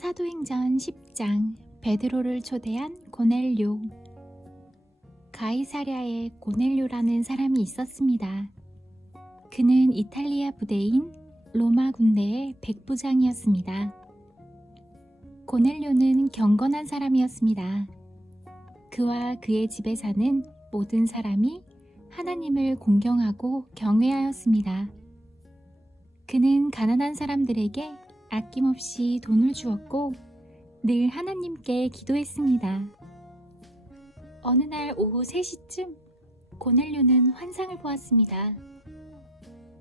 사도행전 10장 베드로를 초대한 고넬료. 가이사랴에 고넬료라는 사람이 있었습니다. 그는 이탈리아 부대인 로마 군대의 백부장이었습니다. 고넬료는 경건한 사람이었습니다. 그와 그의 집에 사는 모든 사람이 하나님을 공경하고 경외하였습니다. 그는 가난한 사람들에게 아낌없이 돈을 주었고 늘 하나님께 기도했습니다. 어느 날 오후 3시쯤 고넬료는 환상을 보았습니다.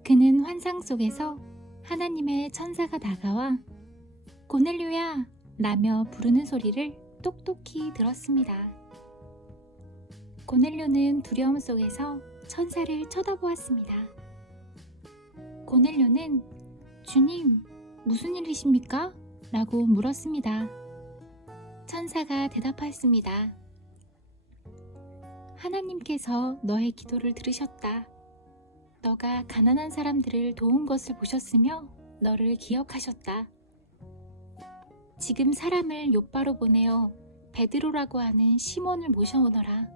그는 환상 속에서 하나님의 천사가 다가와 고넬료야 라며 부르는 소리를 똑똑히 들었습니다. 고넬료는 두려움 속에서 천사를 쳐다보았습니다. 고넬료는 주님, 무슨 일이십니까? 라고 물었습니다. 천사가 대답하였습니다. 하나님께서 너의 기도를 들으셨다. 너가 가난한 사람들을 도운 것을 보셨으며 너를 기억하셨다. 지금 사람을 욥바로 보내어 베드로라고 하는 시몬을 모셔오너라.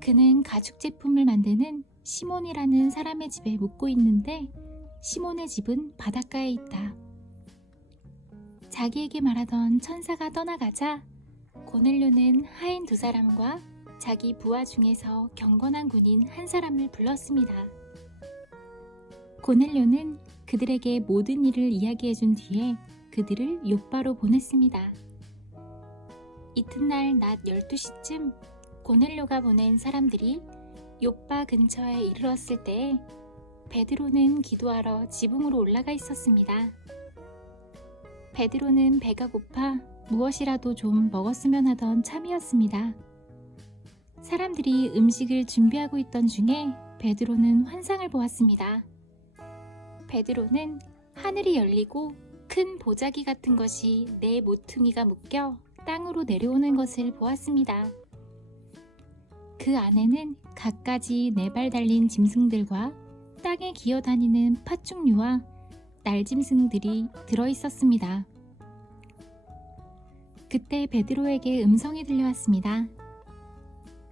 그는 가죽 제품을 만드는 시몬이라는 사람의 집에 묵고 있는데 시몬의 집은 바닷가에 있다. 자기에게 말하던 천사가 떠나가자 고넬료는 하인 2사람과 자기 부하 중에서 경건한 군인 1사람을 불렀습니다. 고넬료는 그들에게 모든 일을 이야기해 준 뒤에 그들을 욥바로 보냈습니다. 이튿날 낮 12시쯤 고넬료가 보낸 사람들이 욥바 근처에 이르렀을 때에 베드로는 기도하러 지붕으로 올라가 있었습니다. 베드로는 배가 고파 무엇이라도 좀 먹었으면 하던 참이었습니다. 사람들이 음식을 준비하고 있던 중에 베드로는 환상을 보았습니다. 베드로는 하늘이 열리고 큰 보자기 같은 것이 4 모퉁이가 묶여 땅으로 내려오는 것을 보았습니다. 그 안에는 갖가지 4발 달린 짐승들과 땅에 기어다니는 파충류와 날짐승들이 들어있었습니다. 그때 베드로에게 음성이 들려왔습니다.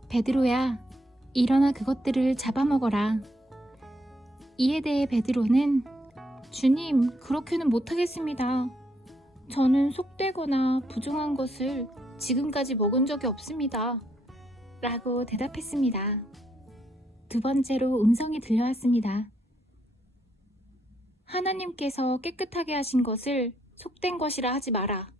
베드로야, 일어나 그것들을 잡아먹어라. 이에 대해 베드로는 주님, 그렇게는 못하겠습니다. 저는 속되거나 부정한 것을 지금까지 먹은 적이 없습니다. 라고 대답했습니다. 2번째로 음성이 들려왔습니다. 하나님께서 깨끗하게 하신 것을 속된 것이라 하지 마라.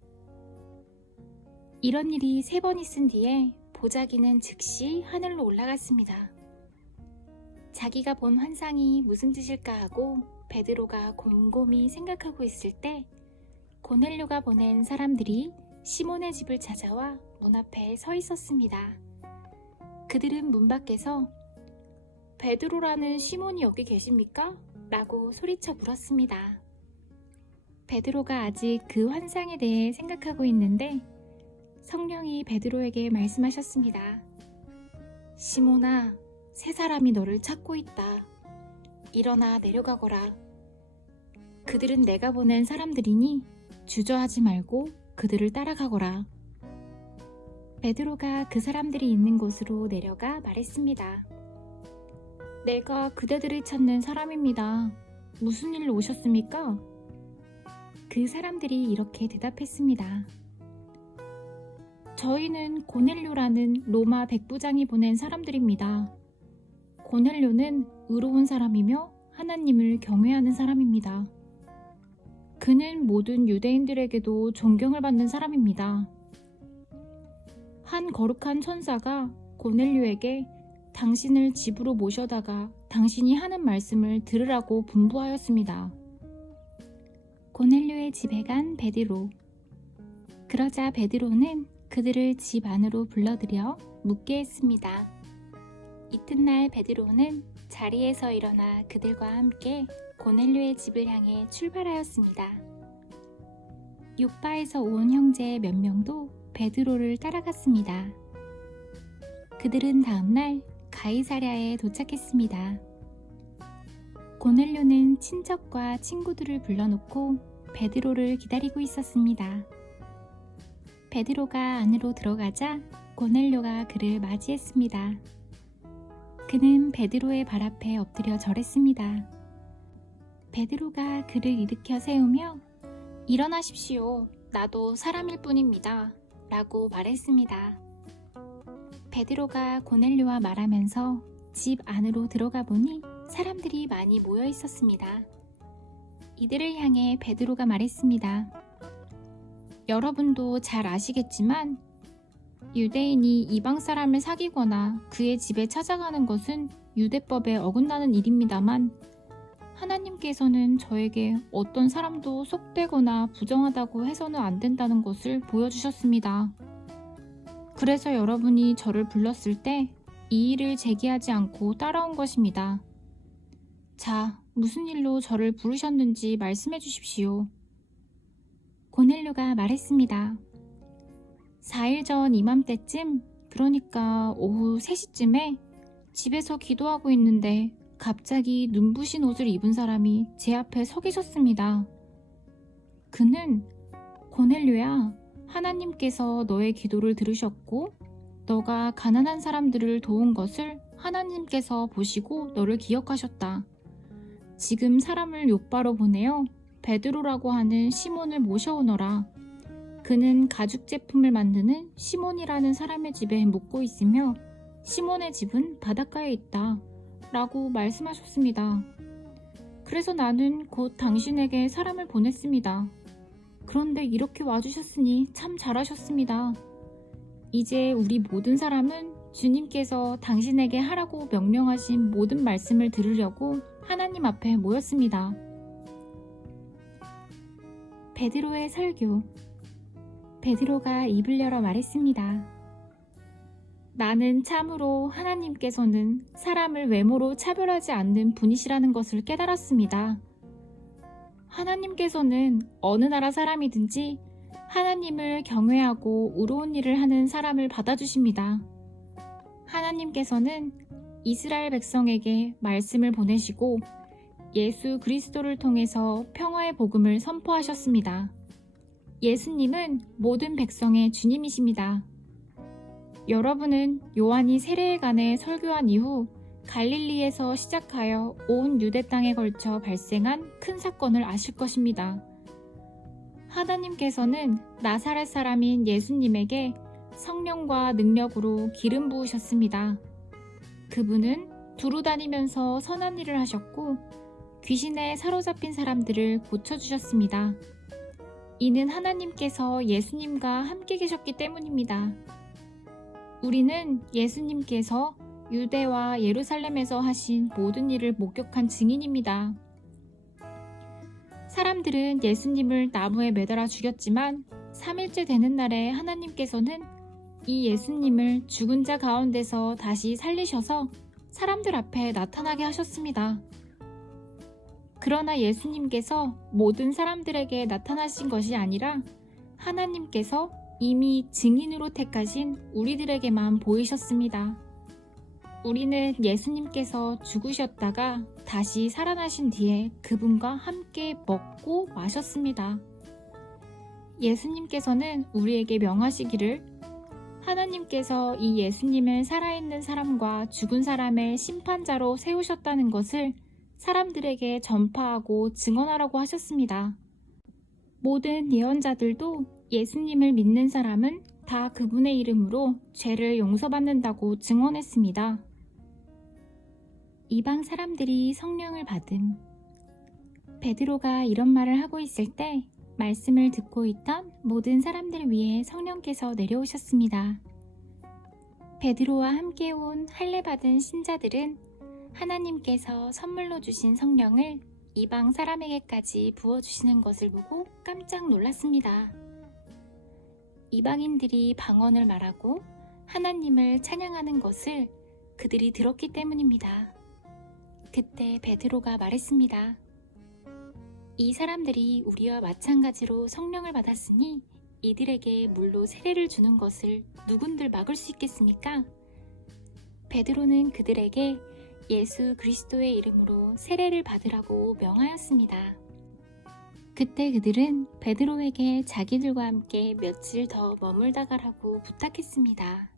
이런 일이 3번 있은 뒤에 보자기는 즉시 하늘로 올라갔습니다. 자기가 본 환상이 무슨 뜻일까 하고 베드로가 곰곰이 생각하고 있을 때 고넬료가 보낸 사람들이 시몬의 집을 찾아와 문 앞에 서 있었습니다. 그들은 문 밖에서 베드로라는 시몬이 여기 계십니까? 라고 소리쳐 물었습니다. 베드로가 아직 그 환상에 대해 생각하고 있는데 성령이 베드로에게 말씀하셨습니다. 시몬아, 3사람이 너를 찾고 있다. 일어나 내려가거라. 그들은 내가 보낸 사람들이니 주저하지 말고 그들을 따라가거라. 베드로가 그 사람들이 있는 곳으로 내려가 말했습니다. 내가 그대들을 찾는 사람입니다. 무슨 일로 오셨습니까? 그 사람들이 이렇게 대답했습니다. 저희는 고넬료라는 로마 백부장이 보낸 사람들입니다. 고넬료는 의로운 사람이며 하나님을 경외하는 사람입니다. 그는 모든 유대인들에게도 존경을 받는 사람입니다. 한 거룩한 천사가 고넬료에게 당신을 집으로 모셔다가 당신이 하는 말씀을 들으라고 분부하였습니다. 고넬료의 집에 간 베드로. 그러자 베드로는 그들을 집 안으로 불러들여 묵게 했습니다. 이튿날 베드로는 자리에서 일어나 그들과 함께 고넬료의 집을 향해 출발하였습니다. 욥바에서 온 형제 몇 명도 베드로를 따라갔습니다. 그들은 다음날 가이사랴에 도착했습니다. 고넬료는 친척과 친구들을 불러놓고 베드로를 기다리고 있었습니다. 베드로가 안으로 들어가자 고넬료가 그를 맞이했습니다. 그는 베드로의 발 앞에 엎드려 절했습니다. 베드로가 그를 일으켜 세우며 일어나십시오. 나도 사람일 뿐입니다. 라고 말했습니다. 베드로가 고넬료와 말하면서 집 안으로 들어가 보니 사람들이 많이 모여 있었습니다. 이들을 향해 베드로가 말했습니다. 여러분도 잘 아시겠지만 유대인이 이방 사람을 사귀거나 그의 집에 찾아가는 것은 유대법에 어긋나는 일입니다만 하나님께서는 저에게 어떤 사람도 속되거나 부정하다고 해서는 안 된다는 것을 보여주셨습니다. 그래서 여러분이 저를 불렀을 때 이 일을 제기하지 않고 따라온 것입니다. 자, 무슨 일로 저를 부르셨는지 말씀해 주십시오. 고넬료가 말했습니다. 4일 전 이맘때쯤, 그러니까 오후 3시쯤에 집에서 기도하고 있는데 갑자기 눈부신 옷을 입은 사람이 제 앞에 서 계셨습니다. 그는 고넬료야, 하나님께서 너의 기도를 들으셨고 너가 가난한 사람들을 도운 것을 하나님께서 보시고 너를 기억하셨다. 지금 사람을 욥바로 보내어 베드로라고 하는 시몬을 모셔오너라. 그는 가죽 제품을 만드는 시몬이라는 사람의 집에 묵고 있으며 시몬의 집은 바닷가에 있다. 라고 말씀하셨습니다. 그래서 나는 곧 당신에게 사람을 보냈습니다. 그런데 이렇게 와주셨으니 참 잘하셨습니다. 이제 우리 모든 사람은 주님께서 당신에게 하라고 명령하신 모든 말씀을 들으려고 하나님 앞에 모였습니다. 베드로의 설교. 베드로가 입을 열어 말했습니다. 나는 참으로 하나님께서는 사람을 외모로 차별하지 않는 분이시라는 것을 깨달았습니다. 하나님께서는 어느 나라 사람이든지 하나님을 경외하고 의로운 일을 하는 사람을 받아주십니다. 하나님께서는 이스라엘 백성에게 말씀을 보내시고 예수 그리스도를 통해서 평화의 복음을 선포하셨습니다. 예수님은 모든 백성의 주님이십니다. 여러분은 요한이 세례에 관해 설교한 이후 갈릴리에서 시작하여 온 유대 땅에 걸쳐 발생한 큰 사건을 아실 것입니다. 하나님께서는 나사렛 사람인 예수님에게 성령과 능력으로 기름 부으셨습니다. 그분은 두루 다니면서 선한 일을 하셨고 귀신에 사로잡힌 사람들을 고쳐주셨습니다. 이는 하나님께서 예수님과 함께 계셨기 때문입니다. 우리는 예수님께서 유대와 예루살렘에서 하신 모든 일을 목격한 증인입니다. 사람들은 예수님을 나무에 매달아 죽였지만 3일째 되는 날에 하나님께서는 이 예수님을 죽은 자 가운데서 다시 살리셔서 사람들 앞에 나타나게 하셨습니다. 그러나 예수님께서 모든 사람들에게 나타나신 것이 아니라 하나님께서 이미 증인으로 택하신 우리들에게만 보이셨습니다. 우리는 예수님께서 죽으셨다가 다시 살아나신 뒤에 그분과 함께 먹고 마셨습니다. 예수님께서는 우리에게 명하시기를 하나님께서 이 예수님을 살아있는 사람과 죽은 사람의 심판자로 세우셨다는 것을 사람들에게 전파하고 증언하라고 하셨습니다. 모든 예언자들도 예수님을 믿는 사람은 다 그분의 이름으로 죄를 용서받는다고 증언했습니다. 이방 사람들이 성령을 받음. 베드로가 이런 말을 하고 있을 때 말씀을 듣고 있던 모든 사람들 위해 성령께서 내려오셨습니다. 베드로와 함께 온 할례 받은 신자들은 하나님께서 선물로 주신 성령을 이방 사람에게까지 부어주시는 것을 보고 깜짝 놀랐습니다. 이방인들이 방언을 말하고 하나님을 찬양하는 것을 그들이 들었기 때문입니다. 그때 베드로가 말했습니다. 이 사람들이 우리와 마찬가지로 성령을 받았으니 이들에게 물로 세례를 주는 것을 누군들 막을 수 있겠습니까? 베드로는 그들에게 예수 그리스도의 이름으로 세례를 받으라고 명하였습니다. 그때 그들은 베드로에게 자기들과 함께 며칠 더 머물다 가라고 부탁했습니다.